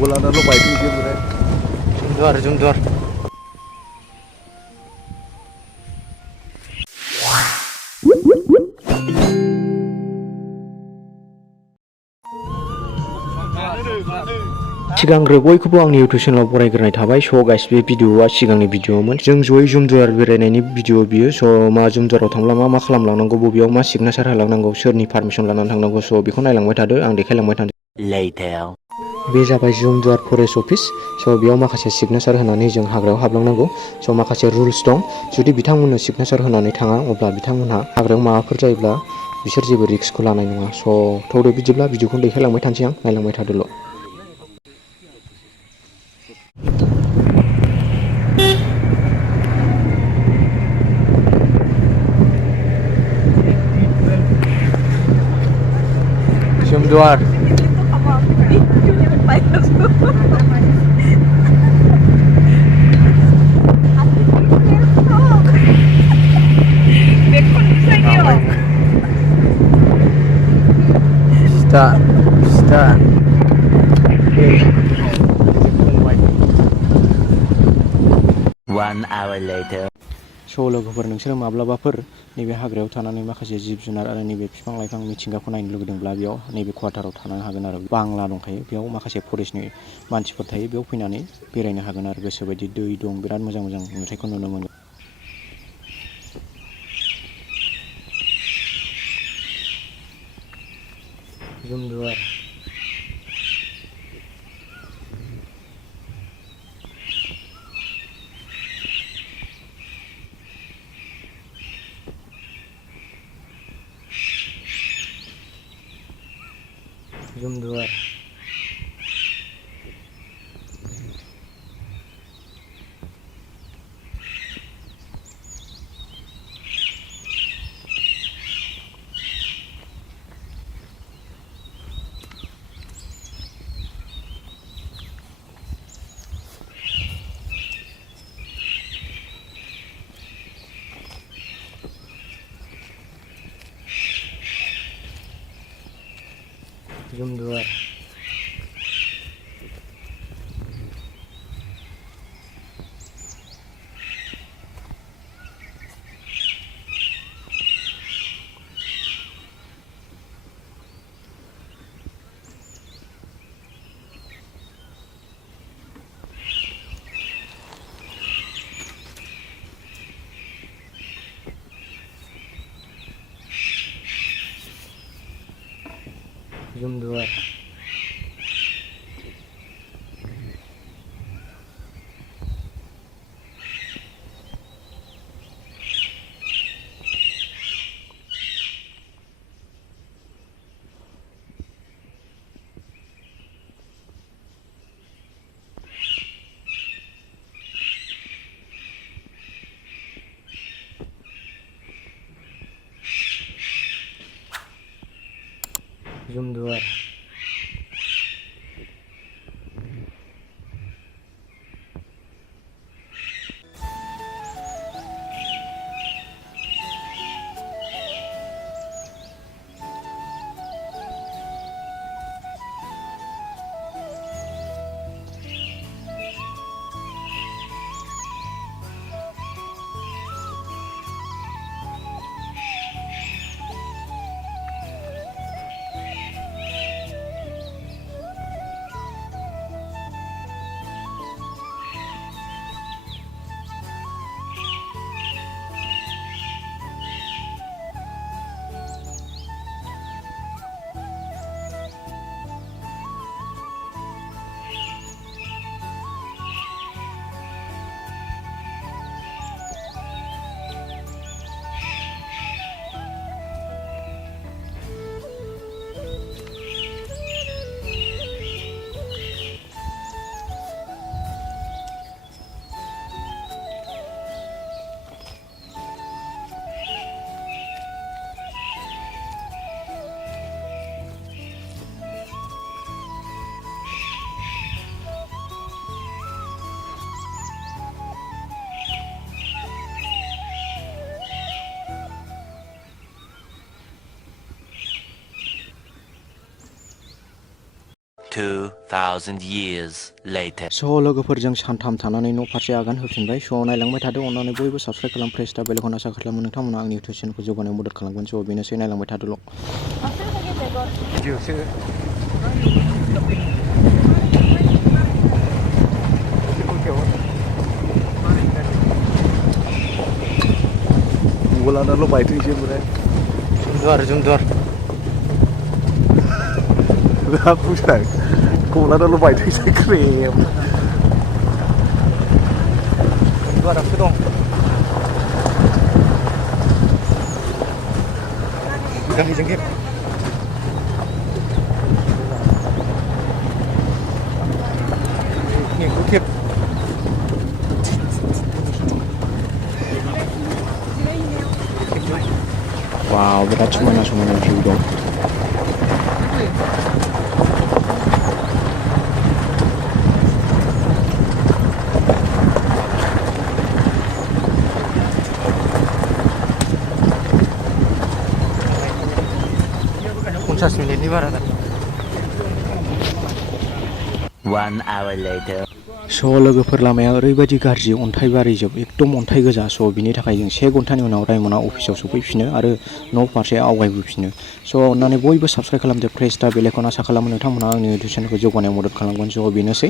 Bola na lo baik dia bener. Jamduar. सिगांग्रो बयखौबो आंनि इउटिउब चेनेलाव बरायग्रोनाय थाबाय। स' गाइस बे भिडिअआ सिगांनि भिडिअमोन। जों जयै जमदुवार बेरायनायनि भिडिअ बियो। स' मा जमदुवाराव थांब्ला मा खालामलांनांगौ, बबेयाव मा सिगनेचार होलांनांगौ, सोरनि पारमिसन लानानै थांनांगौ। स' बेखौ नायलांबाय थादो, आं देखायलांबाय थादों। बे जाबाय जमदुवार फरेस्ट अफिस। स' बेयाव माखासे सिगनेचार होनानै जों हाग्रायाव हाबलांनांगौ। स' माखासे रुल्स दं। जुदि बिथांमोननो सिगनेचार होनानै थाङा, अब्ला बिथांमोनहा हाग्रायाव माबाफोर जायोब्ला बिसोर जेबो रिस्कखौ लानाय नङा। स' थौदो बिदिब्ला भिडिअखौ देखायलांबाय थानोसै आं, नायलांबाय थादोल'। Jamduar. Start. Okay. 1 hour later. स' लोगोफोर, नोंसोरो माब्लाबाफोर नैबे हाग्रायाव थानानै माखासे जिब जुनार आरो नैबे बिफां लाइफां मिथिंगाखौ नायनो लुगैदोंब्ला बेयाव नैबे क्वार्टाराव थानो हागोन आरो बांला दंखायो। बेयाव माखासे फरेस्टनि मानसिफोर थायो। बेयाव फैनानै बेरायनो हागोन आरो गोसोबायदि दै दं, बिराद मोजां नुथायखौ नुनो मोनो। Jamduar. Jamduar. Jamduar. Jamduar. Jamduar. 2,000 years later. स' लोगोफोरजों सानथाम थानानै न' फारसे आगान होफिनबाय। स' नायलांबाय थादो, अननानै बयबो साबस्क्राइब खालाम, प्रेस दा बेलखौनो आसा खालामो नोंथांमोना आंनि इउटुब चेनेलखौ जौगानायाव मदद खालामगोन। स' बेनोसै, नायलांबाय थादोल'। भिडिअ'सो Gulana lo baik itu bre. जुमदुवार Aku say. Gulana lo baik itu krem. जुमदुवारासो दं। गाहायजों खेब। नेटखौ खेब। वाव, बिराद समायना भिउ दं। मिनिटनि बारा जाबाय। 1 hour later. स' लोगोफोर, लामाया ओरैबायदि गाज्रि, अन्थाइबारिजोब, एकदम अन्थाइ गोजा। स' बिनि थाखाय जों 1 घन्टानि उनाव रायमना अफिसाव सफैफिनो आरो न' फारसे आवगायबोफिनो। स' अननानै बयबो साबस्क्राइब खालामदो, प्रेस दा बेलखौनो आसा खालामो नोंथांमोना आंनि इउटुब चेनेलखौ जौगानायाव मदद खालामगोन। स' बेनोसै।